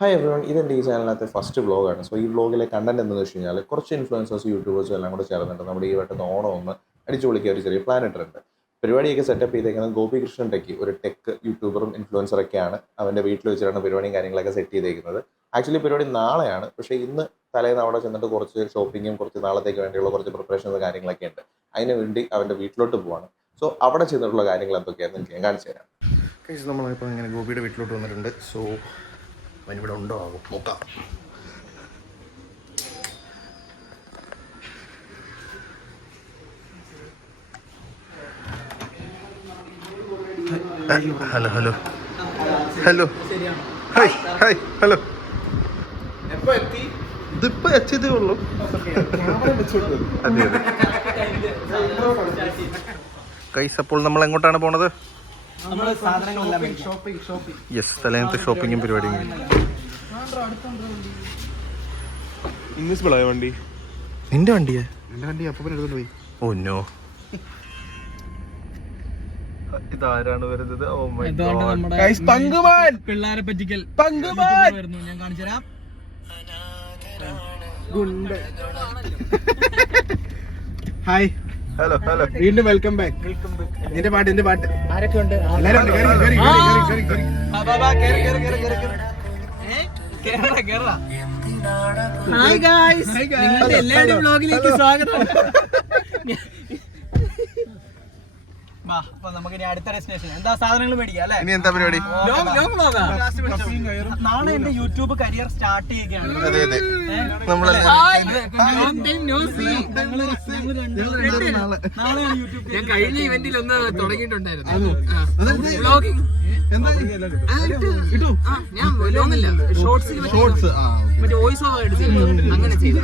Hi everyone, ഇതെൻ്റെ ഈ ചാനലിനകത്തെ first വ്ളോഗാണ്. സോ ഈ വ്ളോഗിലെ കണ്ടന്റ് എന്താണെന്ന് വെച്ച് കഴിഞ്ഞാൽ കുറച്ച് ഇൻഫ്ലുവൻസേഴ്സ് യൂട്യൂബേഴ്സും എല്ലാം കൂടെ ചേർന്നിട്ട് നമ്മുടെ ഈ വട്ടത്തെ ഓണം ഒന്ന് അടിച്ചു പൊളിക്കുക ഒരു ചെറിയ പ്ലാൻ ഇട്ടിട്ടുണ്ട്. പരിപാടിയൊക്കെ സെറ്റപ്പ് ചെയ്തേക്കുന്നത് ഗോപികൃഷ്ണൻ ടെക്കി, ഒരു ടെക് യൂട്യൂബറും ഇൻഫ്ലുവൻസറൊക്കെയാണ്. അവൻ്റെ വീട്ടിൽ വെച്ചിട്ടാണ് പരിപാടിയും കാര്യങ്ങളൊക്കെ സെറ്റ് ചെയ്തേക്കുന്നത്. ആക്ച്വലി പരിപാടി നാളെയാണ്, പക്ഷേ ഇന്ന് തലേന്ന് അവിടെ ചെന്നിട്ട് കുറച്ച് ഷോപ്പിങ്ങും കുറച്ച് നാളത്തേക്ക് വേണ്ടിയുള്ള കുറച്ച് പ്രിപ്പറേഷൻസ് കാര്യങ്ങളൊക്കെ ഉണ്ട്. അതിന് വേണ്ടി അവൻ്റെ വീട്ടിലോട്ട് പോവാണ്. സോ അവിടെ ചെന്നിട്ടുള്ള കാര്യങ്ങൾ എന്തൊക്കെയാണെന്ന് ഞാൻ കാണിച്ചു തരാം. നമ്മളിപ്പോൾ ഇങ്ങനെ ഗോപിയുടെ വീട്ടിലോട്ട് വന്നിട്ടുണ്ട്. സോ അവനിവിടെ ഉണ്ടോ ആകും നോക്കാം. Hello hello hello hi hi hello. ഇതിപ്പോ എത്തിയതേ ഉള്ളൂ. അതെ അതെ ഗൈസ്, അപ്പോൾ നമ്മൾ എങ്ങോട്ടാണ് പോണത്? യെസ്, തലേന്നത്തെ ഷോപ്പിങ്ങും പരിപാടിയും. ഇൻവിസിബിളായ വണ്ടി. നിന്റെ വണ്ടിയാ? എന്റെ വണ്ടി അപ്പം എടുത്തോണ്ട് പോയി. ഓ നോ, ഇതാരാണ് വരുന്നത്? ഓ മൈ ഗോഡ്, ഗയ്സ്, പങ്കുമാൻ പിള്ളാരെ പറ്റിക്കൽ പങ്കുമാൻ വരുന്നു. ഞാൻ കാണിച്ചു തരാം. ഹായ്, ഹലോ ഹലോ, വീണ്ടും വെൽക്കം ബാക്ക്. എന്റെ പാട്ട് ആരൊക്കെ ഉണ്ട്? എല്ലാരും ഉണ്ട്. ഹായ് ഗായ്സ്, നിങ്ങളുടെ എല്ലാവരുടെയും വ്ലോഗിലേക്ക് സ്വാഗതം. അപ്പൊ നമുക്ക് ഇനി അടുത്ത ഡെസ്റ്റിനേഷൻ എന്താ? സാധനങ്ങൾ മേടിക്കാം അല്ലെ? ഇനി എന്താ പരിപാടി? ലോങ് വ്ലോഗാ. നാളെ എന്റെ യൂട്യൂബ് കരിയർ സ്റ്റാർട്ട് ചെയ്യുകയാണ്. അതെ അതെ, നമ്മളെ നാളെയാണ് യൂട്യൂബ്. ഞാൻ കഴിഞ്ഞ ഇവന്റിൽ ഒന്ന് തുടങ്ങിയിട്ടുണ്ടായിരുന്നു വ്ലോഗിങ്. ഞാൻ ഒന്നുമില്ല, ഷോർട്സ് മറ്റേ വോയിസ് ഓവർ ആയിട്ട് ചെയ്തു, അങ്ങനെ ചെയ്തു.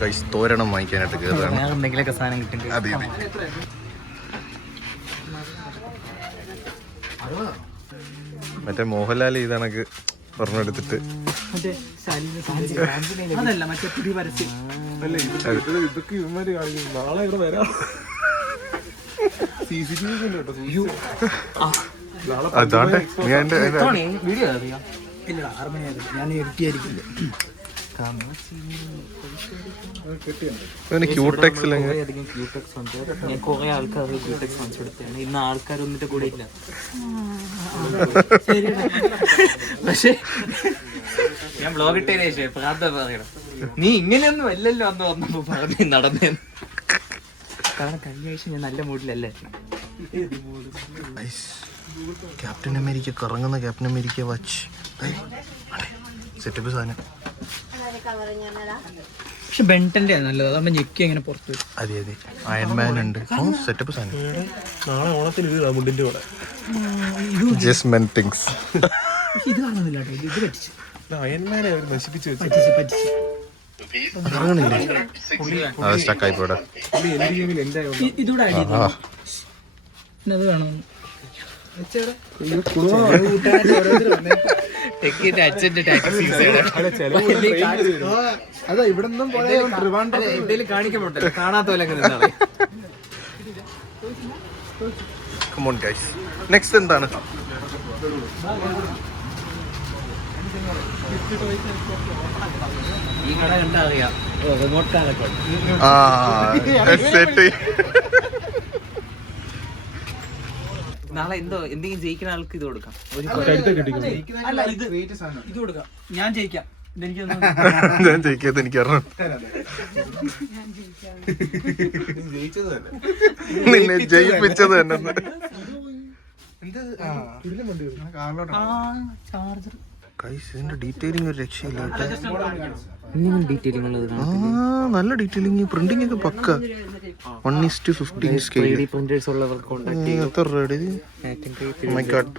ഗൈസ്, തോരണം വാങ്ങിക്കാനായിട്ട് കയറുകയാണ്. എന്തെങ്കിലുമൊക്കെ സാധനം കിട്ടും. അതെ അതെ, മറ്റേ മോഹൻലാൽ ഇതണക്ക് പറഞ്ഞെടുത്തിട്ട് അതല്ല, മറ്റേ പുതിയ പരസ്യം. ഇതൊക്കെ ഇവന്മാര് കാണിക്കും. നാളെ ഇവിടെ വരാം. CCTV അതാണ്ട് ഞാൻ വീഡിയോ അറിയാം. ഇല്ല, 6 മണിയായിരുന്നു. ഞാൻ എഡിറ്റിയായിരിക്കില്ല. ക്യൂടെക്സിൽ ഞാൻ കുറെ ആൾക്കാർക്ക് ക്യൂടെക്സ് വാങ്ങിച്ചു കൊടുത്തതാണ്. ഇന്ന് ആൾക്കാർ ഒന്നിട്ട് കൂടെ ഇല്ല. പക്ഷെ ഞാൻ ബ്ലോഗ് ഇട്ടതിന് ശേഷം പ്രാർത്ഥന പറയണം, നീ ഇങ്ങനെയൊന്നും അല്ലല്ലോ അന്ന് വന്നപ്പോ പറഞ്ഞു നടന്നേന്ന്. കാരണം കഴിഞ്ഞ ആഴ്ച ഞാൻ നല്ല മൂഡിലല്ലേ. ക്യാപ്റ്റൻ അമേരിക്ക, കറങ്ങുന്ന ക്യാപ്റ്റൻ അമേരിക്ക വാച്ച് സെറ്റപ്പ് സാധനം. പക്ഷെ ബെൻറ്റന്റെ നല്ലത്, അതാകുമ്പോ ഞെക്കി അങ്ങനെ പുറത്തു വരും. അതെ അതെ, അയൺമാൻ ഉണ്ട്. സെറ്റപ്പ് സാധനം. നാളെ ഓണത്തിന് ഇത് മുണ്ടിന്റെ കൂടെ ജസ്റ്റ് മെൻ തിങ്സ്. പക്ഷെ ഇത് കാണുന്നില്ല കേട്ടോ, ഇത് പറ്റിച്ച് അയൺമാനെ അവർ നശിപ്പിച്ച് വെച്ചു. പറ്റിച്ച് ഇറങ്ങണില്ലേ? അത് സ്റ്റക്കായി പോടാ. എന്റെ ഗെയിമിൽ എന്റെ ഇതൂടെ അടി. പിന്നെ അത് വേണം. അതാ ഇവിടെ നിന്നും എന്തേലും കാണിക്കപ്പെട്ടല്ലോ, കാണാത്ത പോലെ അങ്ങനെ നിന്നാളെ. Come on guys, നെക്സ്റ്റ് എന്താണ്? ഈ കട കണ്ടാ അറിയാം, റിമോട്ട് കാറൊക്കെ. നാളെ എന്തോ എന്തെങ്കിലും ജയിക്കുന്ന ആൾക്ക് ഇത് കൊടുക്കാം. അല്ല, ഇത് കൊടുക്കാം. ഞാൻ ജയിക്കാം. ഞാൻ ജയിക്കാത്ത എനിക്ക് അറിയാം. നിന്നെ ജയിപ്പിച്ചത് തന്നെ. ഇതിന്റെ ഡീറ്റെയിലിംഗ് ഒരു രക്ഷയില്ല. നല്ല ഡീറ്റെയിലിംഗ്, പ്രിന്റിംഗ് ഒക്കെ പക്ക. 1:15 സ്കെയിൽ. എത്ര രൂപ?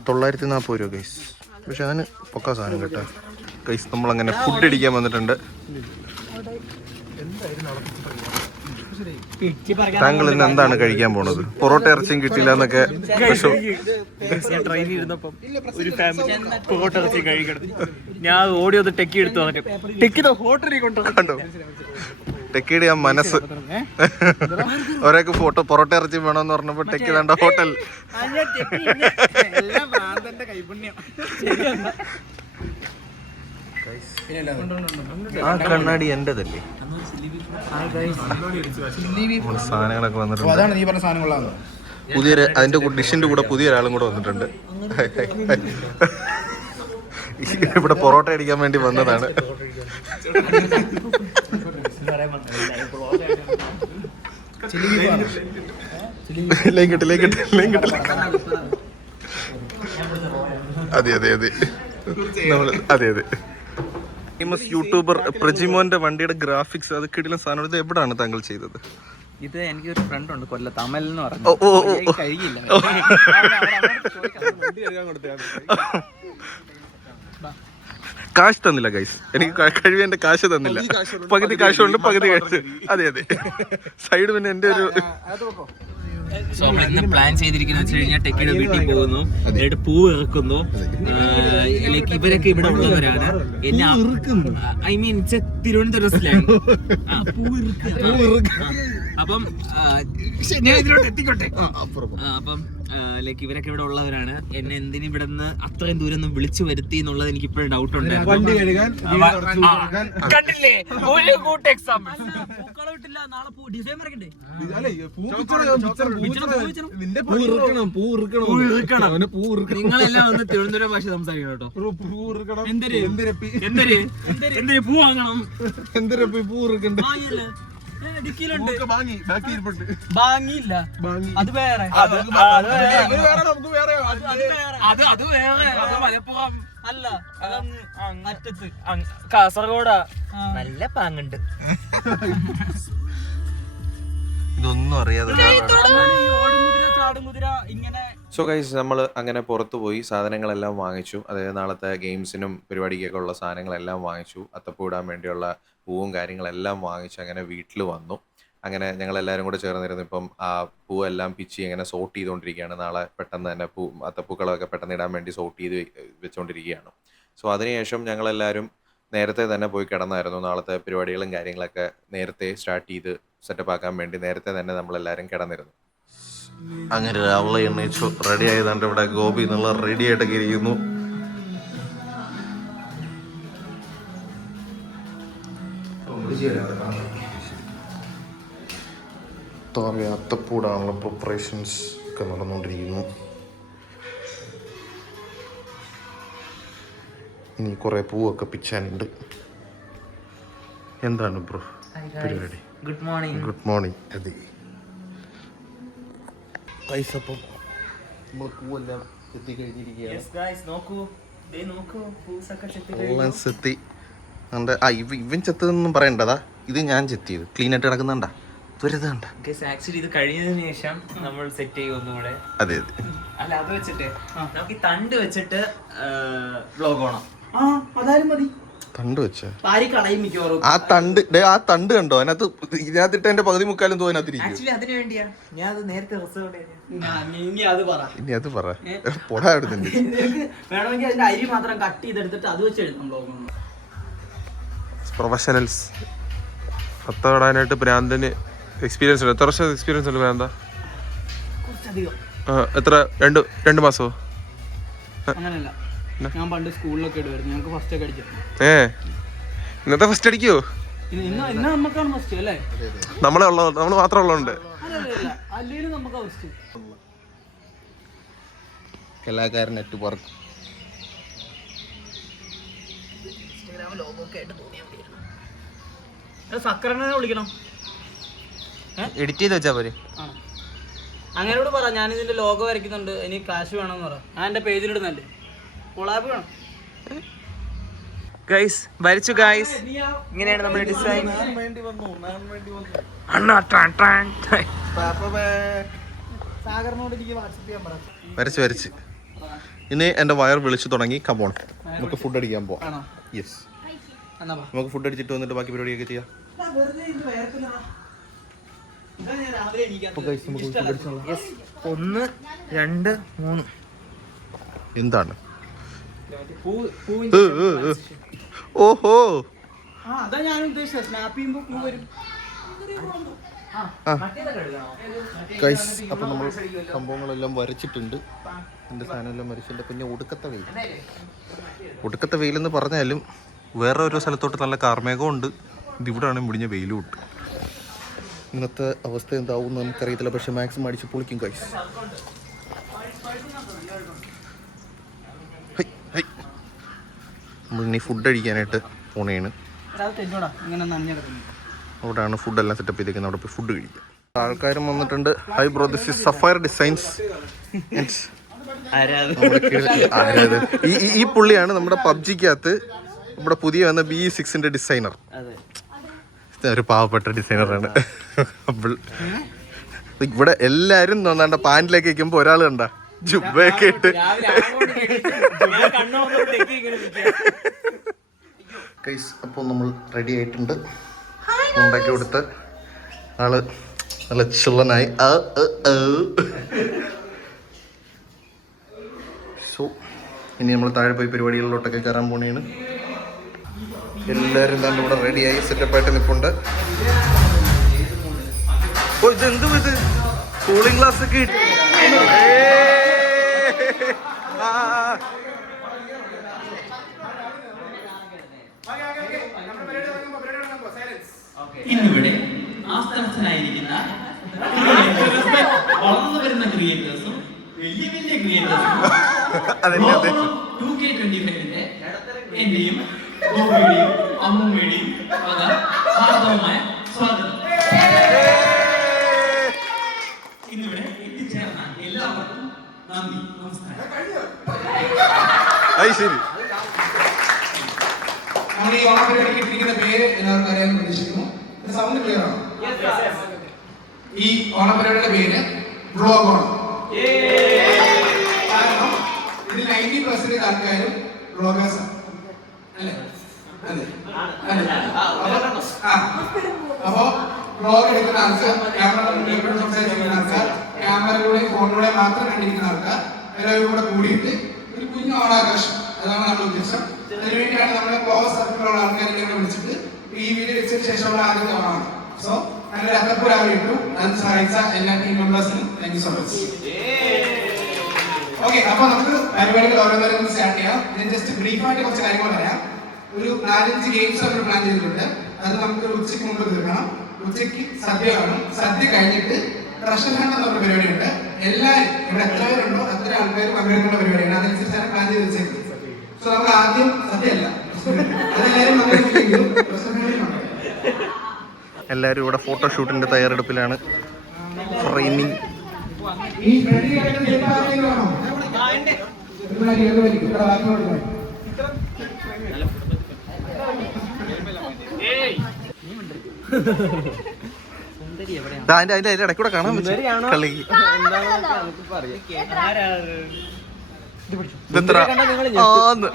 940 രൂപ ഗൈസ്. പക്ഷെ അതിന് പക്ക സാധനം കേട്ടോ ഗൈസ്. നമ്മളങ്ങനെ ഫുഡ് അടിക്കാൻ വന്നിട്ടുണ്ട്. താങ്കൾ ഇന്ന് എന്താണ് കഴിക്കാൻ പോണത്? പൊറോട്ട ഇറച്ചിയും കിട്ടില്ല എന്നൊക്കെ. ട്രെയിനിൽ ഇരുന്നപ്പം ഒരു ഫാമിലി പൊറോട്ട ഇറച്ചി കഴിക്കണം. ഞാൻ ഓടി ഒന്ന് ടെക്കി എടുത്തു വന്നിട്ട് ടെക്കിന്റെ ഹോട്ടലിൽ കൊണ്ടുവന്നു. ടെക്കിയുടെ ആ മനസ്സ്. ഒരാൾക്ക് പൊറോട്ട ഇറച്ചി വേണമെന്ന് പറഞ്ഞപ്പോ ടെക്കി വേണ്ട ഹോട്ടൽ. ആ കണ്ണാടി എന്റേതല്ലേ? സാധനങ്ങളൊക്കെ വന്നിട്ടുണ്ട്. അതാണ് നീ പറഞ്ഞ സാധനങ്ങളാണ്. പുതിയ അതിന്റെ ഡിഷിന്റെ കൂടെ പുതിയ ഒരാളും കൂടെ വന്നിട്ടുണ്ട്. ഇവിടെ പൊറോട്ട അടിക്കാൻ വേണ്ടി വന്നതാണ്. അതെ അതെ അതെ അതെ അതെ. ഫേമസ് യൂട്യൂബർ പ്രജിമോന്റെ വണ്ടിയുടെ ഗ്രാഫിക്സ് അത് കിടിലൻ സാധനം. ഇത് എവിടാണ് താങ്കൾ ചെയ്തത്? ഇത് എനിക്കൊരു ഫ്രണ്ട് ഉണ്ട് കൊല്ലത്ത്, അമൽ എന്ന് പറഞ്ഞു. കഴിയില്ല. കാശ് തന്നില്ല ഗൈസ്, എനിക്ക് കഴിവേണ്ട കാശ് തന്നില്ല. പകുതി കാശുണ്ട്, പകുതി കാശ്. അതെ അതെ. സൈഡ് പിന്നെ എന്റെ ഒരു സോ ഇന്ന് പ്ലാൻ ചെയ്തിരിക്കുന്നത് വെച്ച് കഴിഞ്ഞാൽ ടെക്കിയുടെ വീട്ടിൽ പോകുന്നു, എന്നിട്ട് പൂ ഇറക്കുന്നു. ലൈക്ക് ഇവരൊക്കെ ഇവിടെ ഉള്ളവരാണ്. എന്നെ ഐ മീൻ തിരുവനന്തപുരം സ്ലാങ്. അപ്പം ഞാൻ ഇതിലോട്ട് എത്തിക്കോട്ടെ. അപ്പം ലൈക്ക് ഇവരൊക്കെ ഇവിടെ ഉള്ളവരാണ്. എന്നെ എന്തിന് ഇവിടെ നിന്ന് അത്രയും ദൂരം ഒന്ന് വിളിച്ചു വരുത്തി എന്നുള്ളത് എനിക്ക് ഇപ്പോഴും ഡൗട്ട് ഉണ്ടായിരുന്നു. കണ്ടില്ലേ ഒരു കൂട്ട് എക്സാമ്പിൾ. നാളെ ഡിസൈൻ വരക്കണ്ടേ? നിങ്ങളെല്ലാം ഒന്ന് തിരുവനന്തപുരം ഭാഷ സംസാരിക്കണം കേട്ടോ. എന്തൊരു പൂ വാങ്ങണം, പൂ ഭാങ്ങിയില്ല. അത് വേറെ, അത് വേറെ. മലപ്പുറം അല്ല, അറ്റത്ത് കാസർഗോഡാ. നല്ല പാങ്ങുണ്ട്. ഇതൊന്നും അറിയാതെ. ഇങ്ങനെ. സോ ഗൈസ്, നമ്മൾ അങ്ങനെ പുറത്തു പോയി സാധനങ്ങളെല്ലാം വാങ്ങിച്ചു. അതായത് നാളത്തെ ഗെയിംസിനും പരിപാടിക്കൊക്കെ ഉള്ള സാധനങ്ങളെല്ലാം വാങ്ങിച്ചു. അത്തപ്പൂ ഇടാൻ വേണ്ടിയുള്ള പൂവും കാര്യങ്ങളെല്ലാം വാങ്ങിച്ച് അങ്ങനെ വീട്ടിൽ വന്നു. അങ്ങനെ ഞങ്ങളെല്ലാവരും കൂടെ ചേർന്നിരുന്നു ഇപ്പം ആ പൂവെല്ലാം പിച്ചി അങ്ങനെ സോർട്ട് ചെയ്തുകൊണ്ടിരിക്കുകയാണ്. നാളെ പെട്ടെന്ന് തന്നെ അത്തപ്പൂക്കളമൊക്കെ പെട്ടെന്ന് ഇടാൻ വേണ്ടി സോർട്ട് ചെയ്ത് വെച്ചുകൊണ്ടിരിക്കുകയാണ്. സോ അതിനുശേഷം ഞങ്ങളെല്ലാവരും നേരത്തെ തന്നെ പോയി കിടന്നായിരുന്നു. നാളത്തെ പരിപാടികളും കാര്യങ്ങളൊക്കെ നേരത്തെ സ്റ്റാർട്ട് ചെയ്ത് സെറ്റപ്പ് ആക്കാൻ വേണ്ടി നേരത്തെ തന്നെ നമ്മളെല്ലാവരും കിടന്നിരുന്നു. അങ്ങനെ രാവിലെ എണ്ണയിച്ചു റെഡി ആയതാണ്ട് ഇവിടെ ഗോപി എന്നുള്ള റെഡി ആയിട്ടൊക്കെ ഇരിക്കുന്നു. അത്തപ്പൂടാനുള്ള പ്രിപ്പറേഷൻസ് ഒക്കെ നടന്നുകൊണ്ടിരിക്കുന്നു. ഇനി കുറെ പൂവൊക്കെ പിച്ചാനുണ്ട്. എന്താണ് ബ്രോ പരിപാടി? Good morning. Good morning. അതെ അപ്പം നമ്മൾ പൂവെല്ലാം എത്തിക്കഴിഞ്ഞിരിക്കുകയാണ്. എല്ലാം ചെത്തി. ഇവൻ ചെത്തതൊന്നും പറയണ്ടതാ, ഇത് ഞാൻ ചെത്തിയത്. ക്ലീൻ ആയിട്ട് കിടക്കുന്നുണ്ടാ വെറുതെ. ആക്ച്വലി ഇത് കഴിഞ്ഞതിന് ശേഷം നമ്മൾ സെറ്റ് ചെയ്യും ഒന്നുകൂടെ. അതെ അതെ. അല്ല അത് വെച്ചിട്ട് നമുക്ക് ഈ തണ്ട് വെച്ചിട്ട് വ്ലോഗ് ഓണം. അതായാലും മതി. തണ്ട് വെച്ച മിക്കവാറും ആ തണ്ട് കണ്ടോ? ഇതിനകത്തിട്ട് എന്റെ പകുതി മുക്കാലും തോന്നിനകത്തിരിക്കും. ആക്ച്വലി അതിനു വേണ്ടിയാ ഞാൻ അത് നേരത്തെ റിസർവ്. ഇനി അത് പറ പൊടാ എടുത്തിട്ടുണ്ട്. വേണമെങ്കിൽ അതിന്റെ അരി മാത്രം കട്ട് ചെയ്തെടുത്തിട്ട് അത് വെച്ച് എഴുതാം. പ്രൊഫഷണൽസ് അത്ത ഇടാനായിട്ട് ഭ്രാന്തന് എക്സ്പീരിയൻസ് ഉണ്ട്. എത്ര വർഷം എക്സ്പീരിയൻസ് ഉണ്ട് ഭ്രാന്ത? എത്ര? രണ്ട് മാസമോ? അങ്ങനല്ല, ഞാൻ പണ്ട് സ്കൂളിലൊക്കെ ഇടുമായിരുന്നു. ഞങ്ങൾക്ക് ഫസ്റ്റ് ഒക്കെ അടിച്ചിട്ടുണ്ട്. ഇന്നത്തെ ഫസ്റ്റ് അടിക്കോ? ഇന്ന് നമുക്കാണ് ഫസ്റ്റ് അല്ലേ? നമ്മൾ മാത്രം ഉള്ളതുണ്ട്. അല്ലെങ്കിലും നമുക്ക് ഫസ്റ്റ്. കലാകാരൻ നെറ്റ്വർക്ക് സക്കറിനെ വിളിക്കണം. എഡിറ്റ് ചെയ്ത് വെച്ചാ പോരെ. അങ്ങനോട് പറ, ഞാൻ ഇതിന്റെ ലോഗോ വരയ്ക്കുന്നുണ്ട്, എനിക്ക് കാശ് വേണമെന്ന് പറ. ഞാൻ എന്റെ പേജിലിടുന്നല്ലേ. കൊളാബ് വേണം. ഗൈസ് വരച്ചു ഗൈസ്. ഇങ്ങനെയാണ് നമ്മുടെ ഡിസൈൻ. സാഗറിനോട് എനിക്ക് വാട്സപ്പ് ചെയ്യാൻ പറ. വരച്ച് ഇനി എന്റെ വയർ വിളിച്ചു തുടങ്ങി. കമോൺ, നമുക്ക് ഫുഡ് അടിക്കാൻ പോവാം. യെസ്, നമുക്ക് ഫുഡ് അടിച്ചിട്ട് വന്നിട്ട് ബാക്കി പരിപാടിയൊക്കെ ചെയ്യാം. 1 2 3 എന്താണ്? ഓഹോ, അതാ ഞാൻ ഉദ്ദേശിച്ചത്. സ്നാപ്പ് ചെയ്യുമ്പോ പൂ വരും. ഗൈസ് അപ്പോൾ നമ്മൾ സംഭവങ്ങളെല്ലാം വരച്ചിട്ടുണ്ട്. എൻ്റെ സാധനമെല്ലാം വരച്ചിട്ടുണ്ട്. പിന്നെ ഒടുക്കത്തെ വെയിലെന്ന് പറഞ്ഞാലും വേറെ ഓരോ സ്ഥലത്തോട്ട് നല്ല കാർമേഘമുണ്ട്. ഇതിവിടെയാണ് മുടിഞ്ഞ വെയിലും ഇട്ട്. ഇന്നത്തെ അവസ്ഥ എന്താവും നമുക്കറിയത്തില്ല. പക്ഷെ മാക്സിമം അടിച്ച് പൊളിക്കും ഗൈസ്. നമ്മളിനി ഫുഡ് അടിക്കാനായിട്ട് പോണേണ്. അവിടെയാണ് ഫുഡെല്ലാം സെറ്റപ്പ് ചെയ്തേക്കുന്നത്. അവിടെ പോയി ഫുഡ് കഴിക്കാം. ആൾക്കാരും വന്നിട്ടുണ്ട്. Hi bro, this is sapphire designs. ഈ പുള്ളിയാണ് നമ്മുടെ പബ്ജിക്കകത്ത് നമ്മുടെ പുതിയ വന്ന BE6 ഡിസൈനർ. ഒരു പാവപ്പെട്ട ഡിസൈനറാണ്. ഇവിടെ എല്ലാരും തോന്നാണ്ട പാൻറ്റിലേക്ക് വെക്കുമ്പോ ഒരാൾ കണ്ട ജുബയൊക്കെ ഇട്ട് ഗൈസ്. അപ്പോൾ നമ്മൾ റെഡി ആയിട്ടുണ്ട്. ഉണ്ടാക്കി കൊടുത്ത് ആള് നല്ല ചിള്ളനായി. സോ ഇനി നമ്മൾ താഴെ പോയി പരിപാടികളിലോട്ടൊക്കെ കയറാൻ പോണേണ്. എല്ലാവരും തന്നെ ഇവിടെ റെഡിയായി സെറ്റപ്പായിട്ട് നിൽപ്പുണ്ട്. ഓ ഇതെന്തും ഇത് കൂളിംഗ് ഗ്ലാസ് ഒക്കെ ഇന്നിവിടെ ആസ്ഥാനസ്ഥനായിരിക്കുന്ന വളർന്നു വരുന്ന ക്രിയേറ്റേഴ്സും വലിയ വലിയ ക്രിയേറ്റേഴ്സും 2K25 എന്റെയും ഗോപിയുടെയും അമ്മൂമ്മയുടെയും ഹാർദവമായ സ്വാഗതം. ഇന്നിവിടെ എത്തിച്ചേർന്ന എല്ലാവർക്കും നന്ദി, നമസ്കാരം. ശരി. നമ്മൾ ഈ ഓണപരിപാടിക്ക് ഇട്ടിരിക്കുന്ന പേര് എല്ലാവർക്കും അറിയാമെന്ന് പ്രതീക്ഷിക്കുന്നു. സൗണ്ട് ക്ലിയർ ആണോ? ഈ ഓണപരിപാടിയുടെ പേര് വ്ലോഗ് ഓണം. കാരണം ഇതിൽ 90% ആൾക്കാരും വ്ലോഗേഴ്സാണ് അല്ലേ? അപ്പോ വ്ലോഗ് എടുക്കുന്ന ആൾക്കാർ, ക്യാമറ സംസാരിച്ചിരിക്കുന്ന ആൾക്കാർ, ക്യാമറയിലൂടെ ഫോണിലൂടെ മാത്രം കണ്ടിരിക്കുന്ന ആൾക്കാർ എല്ലാവരും കൂടെ കൂടിയിട്ട് ഒരു കുഞ്ഞു ഓണാഘോഷം, അതാണ് നമ്മുടെ ഉദ്ദേശം. അതിനുവേണ്ടിയാണ് നമ്മുടെ ക്ലോസ് സർക്കിളിലുള്ള ആൾക്കാരെ വിളിച്ചിട്ട് ഈ വീഡിയോ വെച്ചതിന് ശേഷമുള്ള ആദ്യത്തെ ഓണമാണ്. സോ നല്ലൊരു അത്തപ്പൂർ ഇട്ടു. അത് സഹായിച്ച എല്ലാ ടീം മെമ്പേഴ്സിനും thank you so much. Okay, അപ്പൊ നമുക്ക് പരിപാടികൾ ഓരോന്നോരോന്ന് സ്റ്റാർട്ട് ചെയ്യാം. ഞാൻ ജസ്റ്റ് ബ്രീഫായിട്ട് കുറച്ച് കാര്യങ്ങൾ പറയാം. ഒരു 4-5 ഗെയിംസ് നമ്മൾ പ്ലാൻ ചെയ്തിട്ടുണ്ട്. അത് നമുക്ക് ഉച്ചയ്ക്ക് മുമ്പ് തീർക്കണം. ഉച്ചയ്ക്ക് സദ്യ കാണും. സദ്യ കഴിഞ്ഞിട്ട് ട്രഷർ ഹണ്ട് എന്ന ഒരു പരിപാടിയുണ്ട്. എല്ലാവരും ഇവിടെ എത്ര പേരുണ്ടോ അത്ര ആൾക്കാർ പങ്കെടുക്കേണ്ട പരിപാടിയാണ്. അതനുസരിച്ചാണ് പ്ലാൻ ചെയ്ത് വെച്ചേക്കുന്നത്. സോ നമുക്ക് ആദ്യം സദ്യയല്ല, അതെല്ലാവരും എല്ലാവരും ഇവിടെ ഫോട്ടോഷൂട്ടിന്റെ തയ്യാറെടുപ്പിലാണ്. ഫ്രെയിമിംഗ് അതിന്റെ ഇടയ്ക്കൂടെ കാണാൻ പറ്റും കളി. ഇതെത്ര ആന്ന്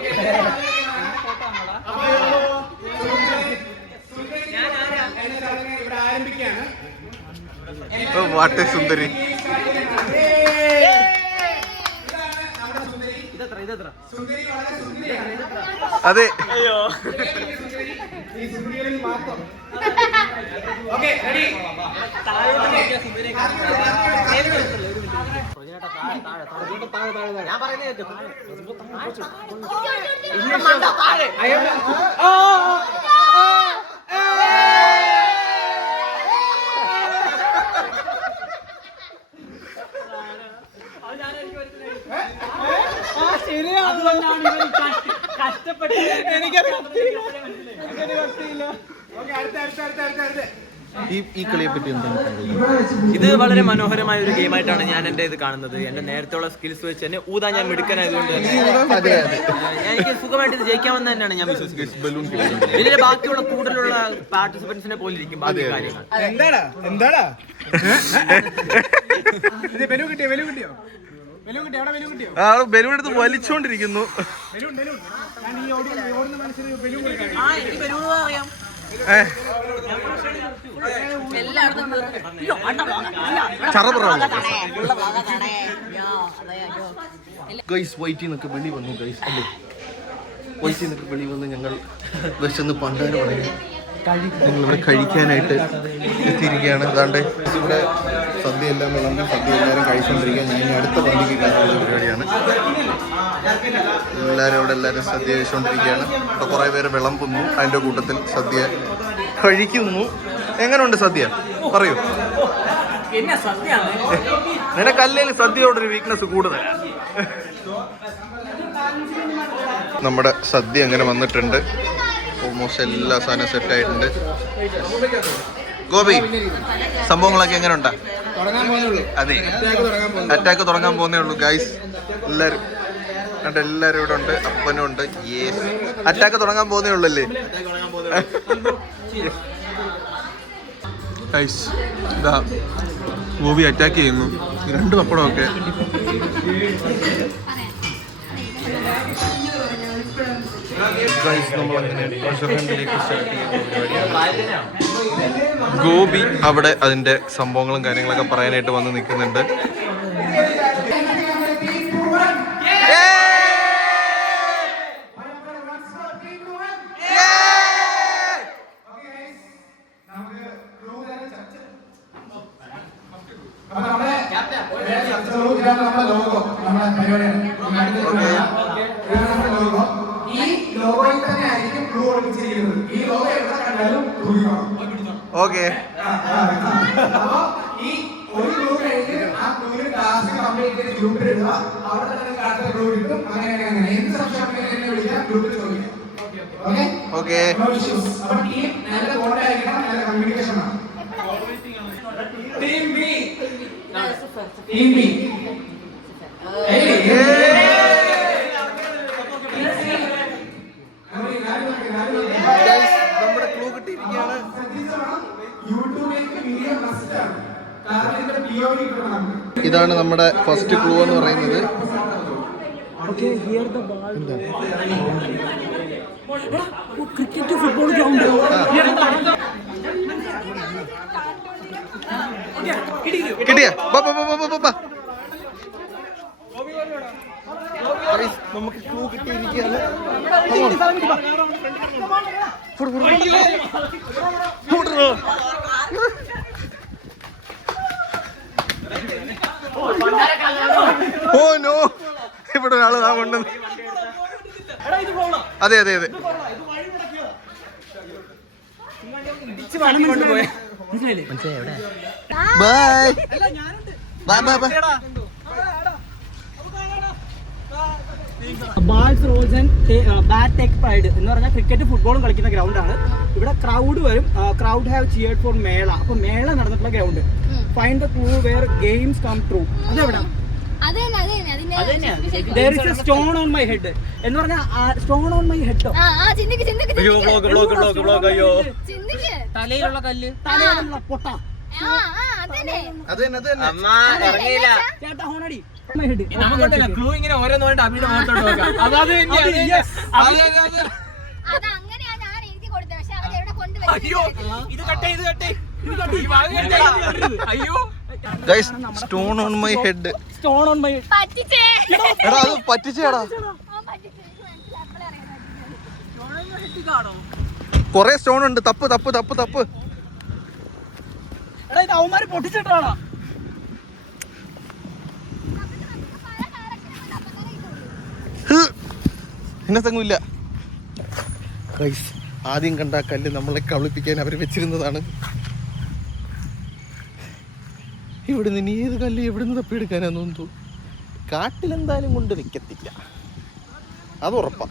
വാട്ടെ സുന്ദരി. അതെ കഷ്ടപ്പെട്ട് ഈ കളിയെ പറ്റി എന്താണ്? ഇത് വളരെ മനോഹരമായ ഒരു ഗെയിമായിട്ടാണ് ഞാൻ എൻ്റെ ഇത് കാണുന്നത്. എൻ്റെ നേരത്തെയുള്ള സ്കിൽസ് വെച്ച് തന്നെ ഊതാൻ ഞാൻ മിടുക്കനായതുകൊണ്ട് തന്നെ എനിക്ക് സുഖമായിട്ട് ഇത് ജയിക്കാമെന്ന് തന്നെയാണ് ഞാൻ വിശ്വസിക്കുന്നത്. ഇതിന്റെ ബാക്കിയുള്ള കൂടുതലുള്ള പാർട്ടിസിപ്പൻസിനെ പോലെ ഇരിക്കും ബാക്കി കാര്യങ്ങൾ. ബലൂൺ എടുത്ത് വലിച്ചോണ്ടിരിക്കുന്നു. ഗൈസ് വൈറ്റിൽ നിന്നൊക്കെ വെളി വന്നു. ഗൈസ് അല്ലേ, വൈറ്റിൽ നിന്നൊക്കെ വെളി വന്ന് ഞങ്ങൾ വിശന്ന് പണ്ടാരം തുടങ്ങി. ഞങ്ങളിവിടെ കഴിക്കാനായിട്ട് എത്തിയിരിക്കുകയാണ്. അതാണ്ട് ഇവിടെ സദ്യ എല്ലാം വിളമ്പി സദ്യ എല്ലാവരും കഴിച്ചുകൊണ്ടിരിക്കുക. ഞാൻ ഇനി അടുത്ത പന്തിക്ക് കയറാനുള്ള പരിപാടിയാണ്. എല്ലാവരും സദ്യ കഴിച്ചുകൊണ്ടിരിക്കുകയാണ്. അപ്പോൾ കുറേ പേര് വിളമ്പുന്നു, അതിൻ്റെ കൂട്ടത്തിൽ സദ്യ കഴിക്കുന്നു. എങ്ങനെയുണ്ട് സദ്യ പറയൂ. നിനക്കല്ലേലും സദ്യയോടൊരു വീക്ക്നെസ് കൂടുതലാണ്. നമ്മുടെ സദ്യ അങ്ങനെ വന്നിട്ടുണ്ട്. ഓൾമോസ്റ്റ് എല്ലാ സാധനവും സെറ്റായിട്ടുണ്ട്. ഗോപി, സംഭവങ്ങളൊക്കെ എങ്ങനെ ഉണ്ടാ? അതെ, അറ്റാക്ക് തുടങ്ങാൻ പോകുന്നേ ഉള്ളൂ ഗൈസ്. എല്ലാവരും ഇവിടെ ഉണ്ട്. അപ്പനും ഉണ്ട്. യേസ്, അറ്റാക്ക് തുടങ്ങാൻ പോകുന്നേ ഉള്ളൂ അല്ലേ ഗൈസ്? ഇതാ ഗോപി അറ്റാക്ക് ചെയ്യുന്നു. 2 പപ്പടമൊക്കെ. ഗോപി അവിടെ അതിന്റെ സംഭവങ്ങളും കാര്യങ്ങളൊക്കെ പറയാനായിട്ട് വന്ന് നിൽക്കുന്നുണ്ട്. Okay, okay. നമ്മുടെ ക്ലൂ കിട്ടിയിരിക്കുകയാണ്. ഇതാണ് നമ്മുടെ ഫസ്റ്റ് ക്ലൂ എന്ന് പറയുന്നത്. Cricket football ground. കിട്ടിയ നമുക്ക് ക്ലൂ കിട്ടിയിരിക്കുകയാണ്. ഓ നോ, ഇവിടെ ഒരാള് താ കൊണ്ടുവന്ന്. അതെ അതെ അതെ. Bye bye bye. Balls Rosan bat take pride എന്ന് പറഞ്ഞാൽ ക്രിക്കറ്റ് ഫുട്ബോളും കളിക്കുന്ന ഗ്രൗണ്ടാണ്. ഇവിടെ ക്രൗഡ് വരും. ക്രൗഡ് ഹാവ് ചിയർഡ് ഫോർ മേള. അപ്പൊ മേള നടന്നിട്ടുള്ള ground. Find the clue where games come true. അതെവിടെ? There is a stone on my head. എന്ന് പറഞ്ഞാൽ സ്റ്റോൺ ഓൺ മൈ ഹെഡ്. തലയിലുള്ള കല്ല്, തലയിലുള്ള പൊട്ട. ചേട്ടാ ഹോണടി. ക്ലൂ ഇങ്ങനെ ഓരോന്നോണ്ട് അഭിയുടെ മുഖത്തോട്ട് നോക്കാം. അയ്യോ, ഇത് കട്ടെ. അയ്യോ guys, stone on my head. Stone on my എടാ അത് പറ്റിച്ചേടാ. കൊറേ സ്റ്റോൺ ഉണ്ട്. തപ്പ് തപ്പ് തപ്പ് തപ്പ്. എടാ ഇത് അവന്മാര് പൊട്ടിച്ചിട്ടാണോ? ഇന്നത്തെങ്ങുമില്ല ഗൈസ്. ആദ്യം കണ്ട കല്ല് നമ്മളെ കവിളിപ്പിക്കാൻ അവർ വെച്ചിരുന്നതാണ്. ഇവിടെ നിന്ന് ഏത് കല്ല് എവിടെ നിന്ന് തപ്പിയെടുക്കാനാന്ന് തോന്നുന്നു. കാട്ടിലെന്തായാലും കൊണ്ട് വെക്കത്തില്ല, അത് ഉറപ്പാ.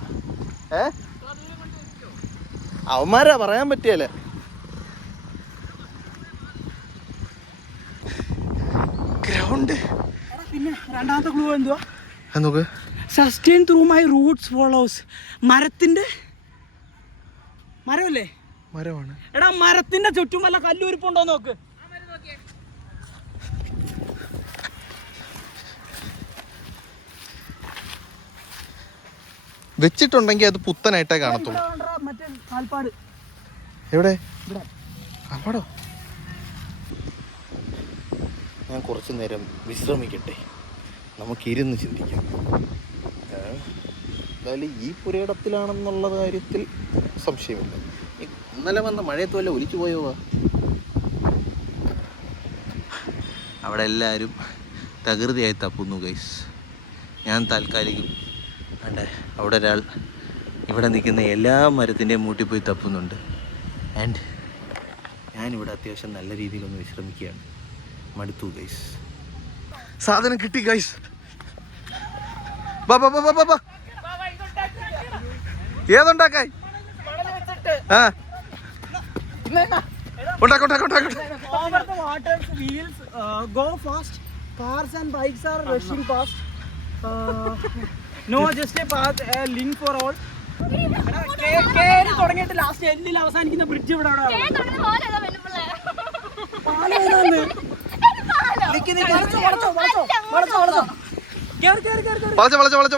അവന്മാരാ പറയാൻ പറ്റിയല്ലേ. ഗ്രൗണ്ട്. പിന്നെ രണ്ടാമത്തെ ക്ലൂ എന്തുവാ? നോക്ക്. Sustain through my Roots follows. മരത്തിന്റെ മരമല്ലേ? മരമാണ്. എടാ മരത്തിന്റെ ചുറ്റും വല്ല കല്ലുരുപ്പുണ്ടോ നോക്ക്. വെച്ചിട്ടുണ്ടെങ്കിൽ അത് പുത്തനായിട്ടേ കാണത്തുള്ളൂ. മറ്റേ കാൽപ്പാട്. എവിടെ? കാൽപ്പാടോ? ഞാൻ കുറച്ചു നേരം വിശ്രമിക്കട്ടെ, നമുക്കിരുന്ന് ചിന്തിക്കാം. എന്തായാലും ഈ പുരയിടത്തിലാണെന്നുള്ള കാര്യത്തിൽ സംശയമില്ല. ഈ ഇന്നലെ വന്ന മഴയത്ത് വല്ല ഒലിച്ചു പോയോ? അവിടെ എല്ലാവരും തകൃതിയായി തപ്പുന്നു ഗൈസ്. ഞാൻ താൽക്കാലികം അണ്ടേ അവിടെ ഒരാൾ ഇവിടെ നിൽക്കുന്ന എല്ലാ മരത്തിൻ്റെയും മൂട്ടി പോയി തപ്പുന്നുണ്ട്. ആൻഡ് ഞാനിവിടെ അത്യാവശ്യം നല്ല രീതിയിലൊന്ന് വിശ്രമിക്കുകയാണ്. മടുത്തു ഗൈസ്. സാധനം കിട്ടി guys. ഏതുണ്ടാക്കായി? Over the waters, wheels go fast. Cars and bikes are rushing past. No, just a path, a link for all. കേറി തുടങ്ങിയിട്ട് ലാസ്റ്റ് എല്ലിൽ അവസാനിക്കുന്ന ബ്രിഡ്ജ് ഇവിടെ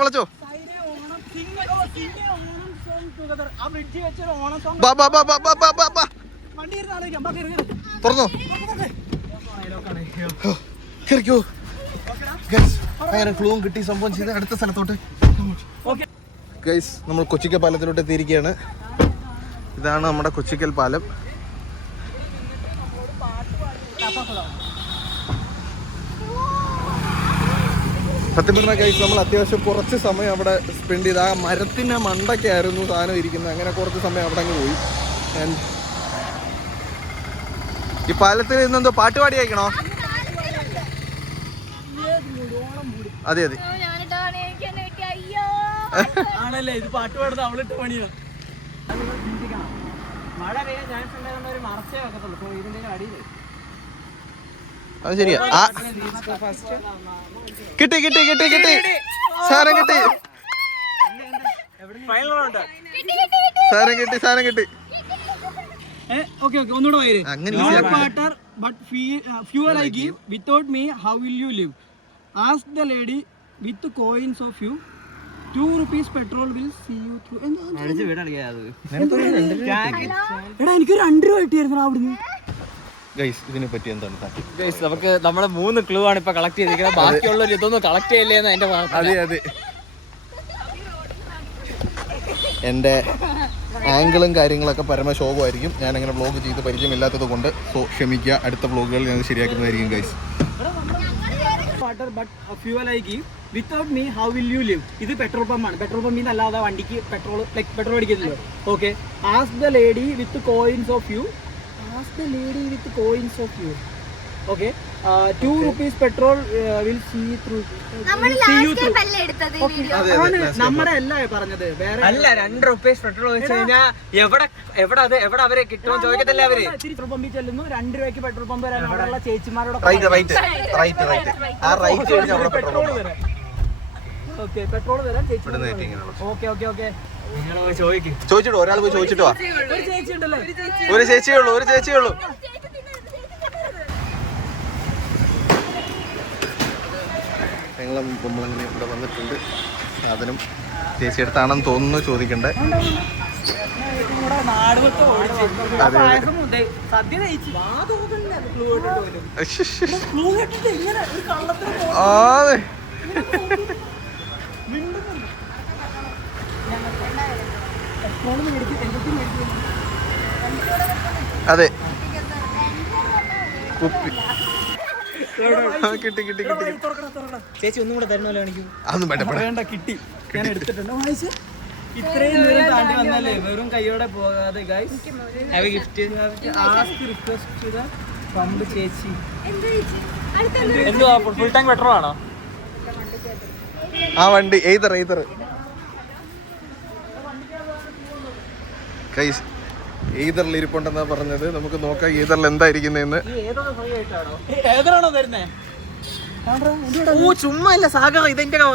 വളച്ചോ. ആ ബ്രിഡ്ജ് വെച്ചൊരു ഓണം സോങ് വണ്ടി തുറന്നോ കേറിക്കോ. അങ്ങനെ ക്ലൂവും കിട്ടി സംഭവം ചെയ്ത് അടുത്ത സ്ഥലത്തോട്ട് ഗൈസ്. നമ്മൾ കൊച്ചിക്കൽ പാലത്തിലോട്ട് എത്തിയിരിക്കുകയാണ്. ഇതാണ് നമ്മുടെ കൊച്ചിക്കൽ പാലം. സത്യം പറഞ്ഞാൽ ഗൈസ് നമ്മൾ അത്യാവശ്യം കുറച്ച് സമയം അവിടെ സ്പെൻഡ് ചെയ്ത് ആ മരത്തിൻ്റെ മണ്ടയ്ക്കായിരുന്നു സാധനം ഇരിക്കുന്നത്. അങ്ങനെ കുറച്ച് സമയം അവിടെ അങ്ങ് പോയി. ആൻഡ് ഈ പാലത്തിൽ ഇന്നെന്തോ പാട്ടുപാടി അയക്കണോ? അതെ ആണല്ലേ, ഇത് പാട്ട് പാടുന്നത് അവളിട്ട് പണിയാണ്. മഴ പെയ്യാൻ ചാൻസ് ഉണ്ടായിരുന്ന ഒരു മറച്ചേ വെക്കത്തുള്ളൂ ഇതിന്റെ അടിയിൽ. അത് ശരിയാ. കിട്ടി സാധനം കിട്ടി. സാധനം കിട്ടി. Okay, ഒന്നുകൂടെ വൈകി. Water, but fuel I give. Without me, how will you live? Ask the lady with coins of you. 2 rupees petrol will see you through. എടാ എനിക്ക് 2 രൂപ കിട്ടിയായിരുന്നു അവിടുന്ന്. ഗൈസ് ഇതിനെ പറ്റി എന്താണ്? ഗൈസ് നമുക്ക് നമ്മുടെ 3 ക്ലൂ ആണ് ഇപ്പൊ കളക്ട് ചെയ്തിരിക്കുന്നത്. ബാക്കിയുള്ളവർ ഇതൊന്നും കളക്ട് ചെയ്യില്ലേന്ന് എന്റെ അതെ എൻ്റെ ആംഗിളും കാര്യങ്ങളൊക്കെ പരമശോകമായിരിക്കും. ഞാനങ്ങനെ വ്ളോഗ് ചെയ്ത് പരിചയമില്ലാത്തത് കൊണ്ട് സോ ക്ഷമിക്കുക. അടുത്ത വ്ളോഗുകൾ ഞാൻ ശരിയാക്കുന്നതായിരിക്കും guys. Water, but fuel I give. Without me, how will you live? ഇത് പെട്രോൾ പമ്പാണ്. പെട്രോൾ പമ്പിൽ നിന്ന് അല്ലാതെ വണ്ടിക്ക് പെട്രോൾ അടിക്കുന്നില്ല. Okay, ask the lady with coins of you. Okay, 2 rupees petrol will see through. നമ്മുടെ അല്ല പറഞ്ഞത്, വേറെ അല്ല. 2 rupees പെട്രോൾ വെച്ച് കഴിഞ്ഞാൽ എവിടെ അവരെ കിട്ടുമോ ചോദിക്കത്തില്ല അവര്. പെട്രോൾ പമ്പിൽ ചെല്ലുന്നു, 2 രൂപയ്ക്ക് പെട്രോൾ പമ്പ് വരാൻ അവിടെയുള്ള ചേച്ചിമാരോട് പെട്രോൾ തരാം. ഓക്കെ, പെട്രോൾ തരാം ചേച്ചി. ഓക്കെ ചോദിച്ചിട്ടോ, ഒരാൾ പോയി ചോദിച്ചിട്ടോ. ഒരു ചേച്ചി ഉണ്ടല്ലേ? ഒരു ചേച്ചിയുള്ളൂ. നമ്മളങ്ങനെ ഇവിടെ വന്നിട്ടുണ്ട്. സാധനം ചേച്ചി അടുത്താണെന്ന് തോന്നുന്നു. ചോദിക്കണ്ടേ? അതെ കുപ്പി കിട്ടി. ചേച്ചി ഒന്നും കൂടെ തരണമല്ലോ എനിക്ക്. അതൊന്നും വേണ്ട, കിട്ടി. ഞാൻ എടുത്തിട്ടുണ്ട്. ഇത്രയും ദൂരം താണ്ടി വന്നല്ലേ, വെറും കൈയോടെ പോകാതെ ഗൈസ്. റിക്വസ്റ്റ് പമ്പ് ചേച്ചി. എന്തുവാ ഫുൾ ടാങ്ക് പെട്രോൾ ആണോ? ആ വണ്ടി എയ്തർ ഗൈസ് ഈതറിൽ ഇരിപ്പുണ്ടെന്നാ പറഞ്ഞത്. നമുക്ക് നോക്കാം ഈതറിൽ എന്തായിരിക്കുന്നതെന്ന്. ഏതാണോ തരുന്നേ? ചുമ്മാ ഇല്ല സാഗർ, ഇതെന്റെ കവ.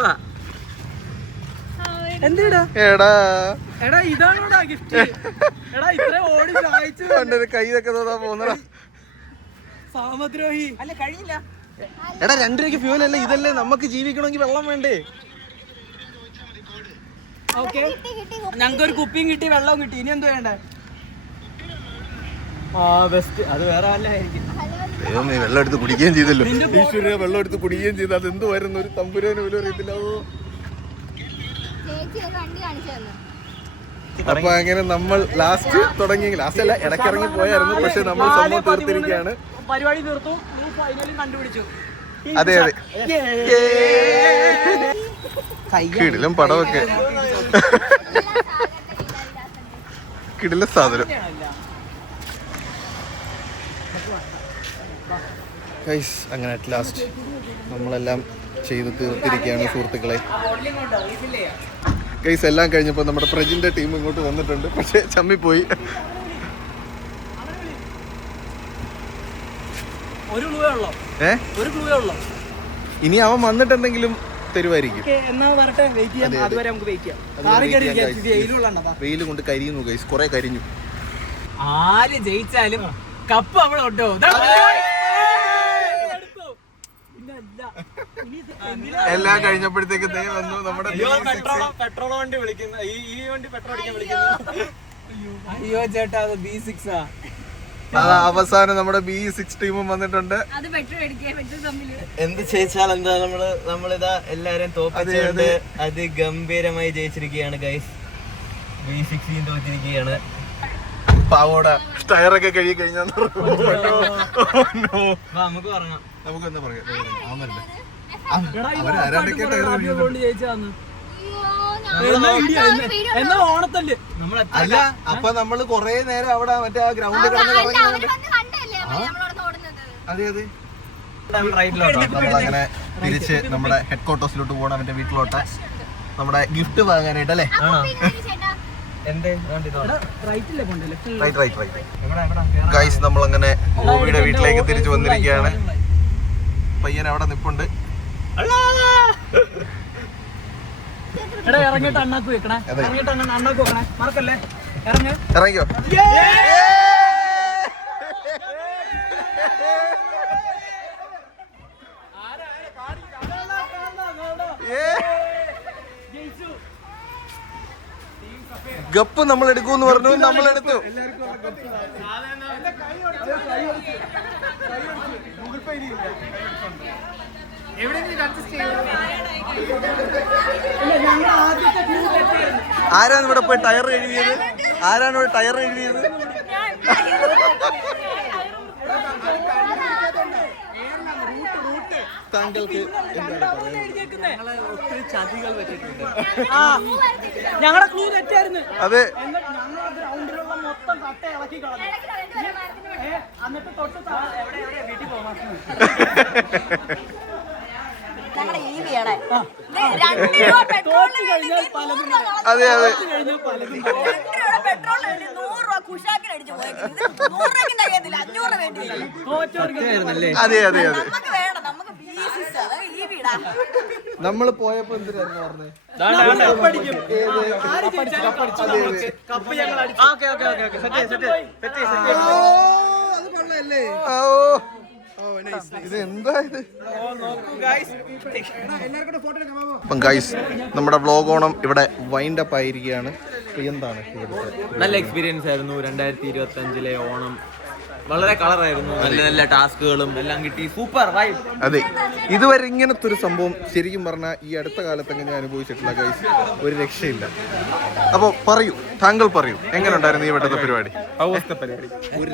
എന്തിടാ എടാ ഇതാണോടാ ഗിഫ്റ്റ്? എടാ ഇത്രയും ഓടി സഹായിച്ചു കൈയൊക്കെ തോന്നാ പോകുന്നടാ. സാമദ്രോഹി. അല്ല കഴിഞ്ഞില്ല. എടാ 2 രൂപയ്ക്ക് ഫ്യൂൽ അല്ലേ ഇതല്ലേ? നമുക്ക് ജീവിക്കണമെങ്കിൽ വെള്ളം വേണ്ടേ? ഓക്കെ, ഞങ്ങൾക്കൊരു കുപ്പിയും കിട്ടി, വെള്ളവും കിട്ടി. ഇനി എന്ത് വേണ്ടേ? ബെസ്റ്റ്. അത് വേറെ വല്ലായിരിക്കും. ദൈവമേ, വെള്ളം എടുത്ത് കുടിക്കുകയും ചെയ്തല്ലോ. ഈശ്വര, വെള്ളം എടുത്ത് കുടിക്കുകയും ചെയ്തു. അത് എന്ത് വരുന്ന ഒരു തമ്പുരാന് പോലും അറിയത്തില്ല. അപ്പൊ അങ്ങനെ നമ്മൾ ലാസ്റ്റ് തുടങ്ങി, ലാസ്റ്റ് അല്ല ഇടക്കിറങ്ങി പോയായിരുന്നു, പക്ഷെ നമ്മൾ സംഭവം തീർത്തിരിക്കുകയാണ്. പരിപാടി തീർത്തു, ഫൈനലും കണ്ടുപിടിച്ചു. അതെ അതെ, കിടിലും പടമൊക്കെ കിടില സാധനം. ഗൈസ് അങ്ങനെ അറ്റ് ലാസ്റ്റ് നമ്മളെല്ലാം ചെയ്ത് തീർത്തിരിക്കുകയാണ് സുഹൃത്തുക്കളെ. ഗൈസ് എല്ലാം കഴിഞ്ഞപ്പോൾ നമ്മുടെ പ്രജിന്റെ ടീം ഇങ്ങോട്ട് വന്നിട്ടുണ്ട്, പക്ഷെ ചമ്മിപ്പോയി. ഇനി അവൻ വന്നിട്ടെന്തെങ്കിലും തരുമായിരിക്കും. വെയിൽ കൊണ്ട് കരിയുന്നു ഗൈസ്, കുറെ കരിഞ്ഞു. ആര് ജയിച്ചാലും കപ്പ് അവളുണ്ടോ? എല്ലാം കഴിഞ്ഞപ്പോഴത്തേക്ക് ദേ വന്നു നമ്മുടെ പെട്രോൾ വണ്ടി വിളിക്കുന്ന ഈ വണ്ടി പെട്രോൾ അടിക്കാൻ വിളിക്കുന്നു. അയ്യോ ചേട്ടാ, അത് B6 ആ. അവസാനം നമ്മുടെ B6 ടീമും വന്നിട്ടുണ്ട്. എന്ത് ജയിച്ചാൽ എന്താ, നമ്മളിതാ എല്ലാരും തോപ്പിച്ചുകൊണ്ട് അതിഗംഭീരമായി ജയിച്ചിരിക്കുകയാണ് ഗൈസ്. B6 തോറ്റിരിക്കുകയാണ്. പാവോടെ ടയറൊക്കെ കഴുകി കഴിഞ്ഞാൽ നമുക്ക് പറഞ്ഞാം, നമുക്ക് എന്താ പറയാ, ഓണത്തല്ലേ അല്ല. അപ്പൊ നമ്മള് കൊറേ നേരം അവിടെ മറ്റേ ആ ഗ്രൗണ്ടിൽ അതെ അതെ. നമ്മളങ്ങനെ തിരിച്ച് നമ്മുടെ ഹെഡ് ക്വാർട്ടേഴ്സിലോട്ട് പോകണം, അവന്റെ വീട്ടിലോട്ട് നമ്മുടെ ഗിഫ്റ്റ് വാങ്ങാനായിട്ട് അല്ലേ. ഗൈസ് നമ്മളങ്ങനെ ഗോപിയുടെ വീട്ടിലേക്ക് തിരിച്ചു വന്നിരിക്കുകയാണ്. പയ്യൻ അവിടെ നിപ്പുണ്ട്. ഇറങ്ങിട്ട് അണ്ണാക്ക് വെക്കണേ, ഇറങ്ങിട്ട് അണ്ണാക്ക് വെക്കണേ, മറക്കല്ലേ. ഇറങ്ങിയോ? ഗപ്പ് നമ്മൾ എടുക്കൂന്ന് പറഞ്ഞു, നമ്മൾ എടുത്തു. ആരാണ് ഇവിടെ പോയി ടയർ കഴുകിയത്? ആരാണ് ഇവിടെ ടയർ കഴുകിയത്? താങ്കൾക്ക് ഒത്തിരി ചതികൾ പറ്റിയിട്ടുണ്ട്. ഞങ്ങളുടെ ക്ലൂ തെറ്റായിരുന്നു. അതെ, ഗ്രൗണ്ടിലുള്ള മൊത്തം കട്ട ഇളക്കി കളഞ്ഞു. എന്നിട്ട് തൊട്ട് വീട്ടിൽ പോകാം. അതെ അതെ. അതെ അതെ അതെ. നമ്മൾ പോയപ്പോ എന്തിനായിരുന്നു പറഞ്ഞത്? ഇത് എന്താ ഇത്? അപ്പം ഗൈസ് നമ്മുടെ വ്ലോഗ് ഓണം ഇവിടെ വൈൻഡ് അപ്പ് ആയിരിക്കുകയാണ്. എന്താണ് ഇവിടുത്തെ? നല്ല എക്സ്പീരിയൻസ് ആയിരുന്നു 2025 ഓണം. വളരെ കളറായിരുന്നു, നല്ല നല്ല ടാസ്കുകളും എല്ലാം കിട്ടി. Super vibe. അതെ, ഇതുവരെ ഇങ്ങനത്തെ ഒരു സംഭവം ശരിക്കും പറഞ്ഞാൽ ഈ അടുത്ത കാലത്തൊക്കെ ഞാൻ അനുഭവിച്ചിട്ടില്ല ഗൈസ്. ഒരു രക്ഷയില്ല. അപ്പോൾ പറയൂ, താങ്കൾ പറയൂ, എങ്ങനെ ഉണ്ടായിരുന്നു ഈ വട്ടത്തെ പരിപാടി? ഒരു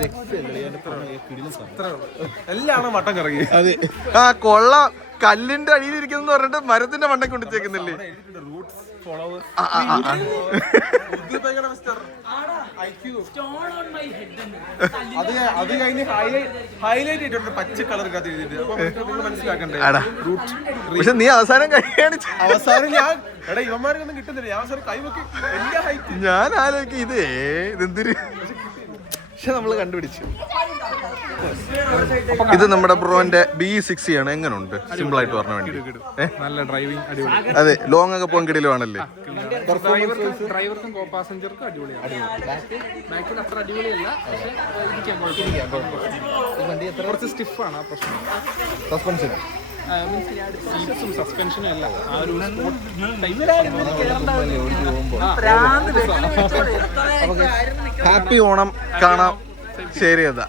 എല്ലാം മട്ടം കറങ്ങി. അതെ, ആ കൊള്ളാം. കല്ലിന്റെ അടിയിലിരിക്കുന്നു പറഞ്ഞിട്ട് മരത്തിന്റെ മണ്ടയ്ക്ക് കൊണ്ടിച്ചേക്കുന്നില്ലേ? അത് കഴിഞ്ഞ് ഹൈലൈറ്റ് ചെയ്തിട്ടുണ്ട് പച്ച കളർ മനസ്സിലാക്കണ്ടേ. പക്ഷെ നീ അവസാനം കഴിയാണ്. അവസാനം ഞാൻ ഇവന്മാർക്കൊന്നും കിട്ടുന്നില്ല. ഞാൻ അവസാനം കൈവക്കി വലിയ ഹൈറ്റ്. ഞാൻ ആലോചിക്കും ഇതെന്തൊരു. പക്ഷെ നമ്മള് കണ്ടുപിടിച്ചു. ഇത് നമ്മുടെ ബ്രോന്റെ B60 ആണ്. എങ്ങനെയുണ്ട്? സിമ്പിൾ ആയിട്ട് പറഞ്ഞ വേണ്ടി. നല്ല ഡ്രൈവിംഗ് അടിപൊളി. അതെ, ലോങ് ഒക്കെ പോകാൻ കിടിലുമാണല്ലേ. ഡ്രൈവർക്കും കോ പാസഞ്ചർക്കും അടിപൊളിയാണ്. ബാക്കിൽ അത്ര അടിപൊളിയല്ല, പക്ഷേ കുറച്ച് സ്റ്റിഫാണ്. ആ പ്രശ്നം സസ്പെൻഷൻ സീറ്റ്സും സസ്പെൻഷനും അല്ല, ആ ഒരു ഹാപ്പി ഓണം കാണാം. ശരി, അതാ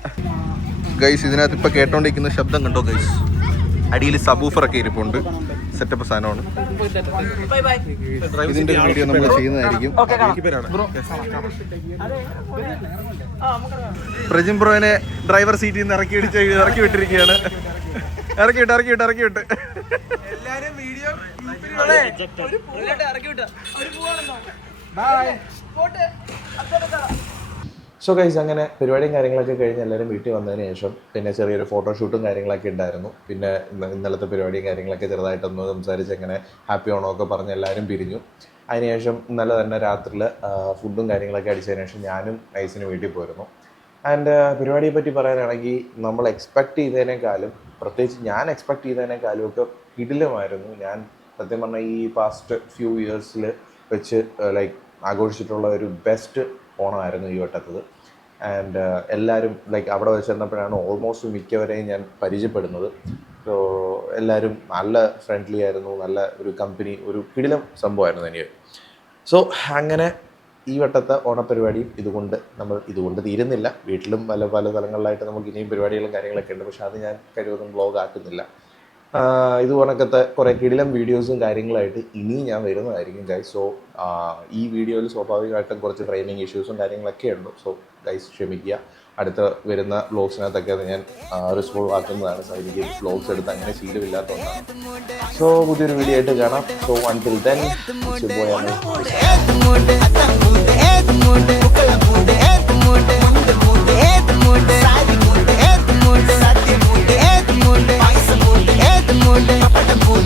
ഗൈസ്. ഇതിനകത്ത് ഇപ്പൊ കേട്ടോണ്ടിരിക്കുന്ന ശബ്ദം കണ്ടോ ഗൈസ്? അടിയിൽ സബൂഫറൊക്കെ ഇരിപ്പുണ്ട്. സെറ്റപ്പ് സാധനമാണ്. Bye bye. ഇതിന്റെ ഒരു വീഡിയോ നമ്മൾ ചെയ്യുന്നതായിരിക്കും. പ്രജിം ബ്രോനെ ഡ്രൈവർ സീറ്റിൽ നിന്ന് ഇറക്കി വിട്ടിരിക്കുകയാണ്. ഇറക്കി വിട്ട് എല്ലാരും വീഡിയോ സോ ഗൈസ്, അങ്ങനെ പരിപാടിയും കാര്യങ്ങളൊക്കെ കഴിഞ്ഞ് എല്ലാവരും വീട്ടിൽ വന്നതിന് ശേഷം പിന്നെ ചെറിയൊരു ഫോട്ടോഷൂട്ടും കാര്യങ്ങളൊക്കെ ഉണ്ടായിരുന്നു. പിന്നെ ഇന്നലത്തെ പരിപാടിയും കാര്യങ്ങളൊക്കെ ചെറുതായിട്ടൊന്ന് സംസാരിച്ച് അങ്ങനെ ഹാപ്പി ഓണോ ഒക്കെ പറഞ്ഞ് എല്ലാവരും പിരിഞ്ഞു. അതിനുശേഷം ഇന്നലെ തന്നെ രാത്രിയിൽ ഫുഡും കാര്യങ്ങളൊക്കെ അടിച്ചതിന് ശേഷം ഞാനും നൈസിന് വീട്ടിൽ പോയിരുന്നു. ആൻഡ് പരിപാടിയെ പറ്റി പറയാനാണെങ്കിൽ നമ്മൾ എക്സ്പെക്റ്റ് ചെയ്തതിനേക്കാളും, പ്രത്യേകിച്ച് ഞാൻ എക്സ്പെക്റ്റ് ചെയ്തതിനേക്കാളും ഒക്കെ കിടിലമായിരുന്നു. ഞാൻ സത്യം പറഞ്ഞാൽ ഈ പാസ്റ്റ് ഫ്യൂ ഇയേഴ്സിൽ വെച്ച് ലൈക്ക് ആഘോഷിച്ചിട്ടുള്ള ഒരു ബെസ്റ്റ് ഓണമായിരുന്നു ഈ വട്ടത്തത്. ആൻഡ് എല്ലാവരും ലൈക്ക് അവിടെ വെച്ച് ചെന്നപ്പോഴാണ് ഓൾമോസ്റ്റ് മിക്കവരെയും ഞാൻ പരിചയപ്പെടുന്നത്. സോ എല്ലാവരും നല്ല ഫ്രണ്ട്ലി ആയിരുന്നു, നല്ല ഒരു കമ്പനി, ഒരു കിടിലം സംഭവമായിരുന്നു എനിക്ക്. സോ അങ്ങനെ ഈ വട്ടത്തെ ഓണപരിപാടിയും ഇതുകൊണ്ട് തീരുന്നില്ല. വീട്ടിലും പല സ്ഥലങ്ങളിലായിട്ട് നമുക്ക് ഇനിയും പരിപാടികളും കാര്യങ്ങളൊക്കെ ഉണ്ട്. പക്ഷെ അത് ഞാൻ കഴിവതും വ്ളോഗ് ആക്കുന്നില്ല. ഇതുപോലൊക്കത്തെ കുറേ കിടിലം വീഡിയോസും കാര്യങ്ങളായിട്ട് ഇനിയും ഞാൻ വരുന്നതായിരിക്കും ഗൈസ്. സോ ഈ വീഡിയോയിൽ സ്വാഭാവികമായിട്ടും കുറച്ച് ട്രെയിനിങ് ഇഷ്യൂസും കാര്യങ്ങളൊക്കെ ഉണ്ട്. സോ ഗൈസ് ക്ഷമിക്കുക. അടുത്ത വരുന്ന വ്ളോഗ്സിനകത്തൊക്കെ അത് ഞാൻ റിസോൾവ് ആക്കുന്നതാണ്. സോ എനിക്ക് വ്ളോഗ്സ് എടുത്ത് അങ്ങനെ ശീലമില്ലാത്തതുകൊണ്ടാണ്. സോ പുതിയൊരു വീഡിയോ ആയിട്ട് കാണാം. So until then,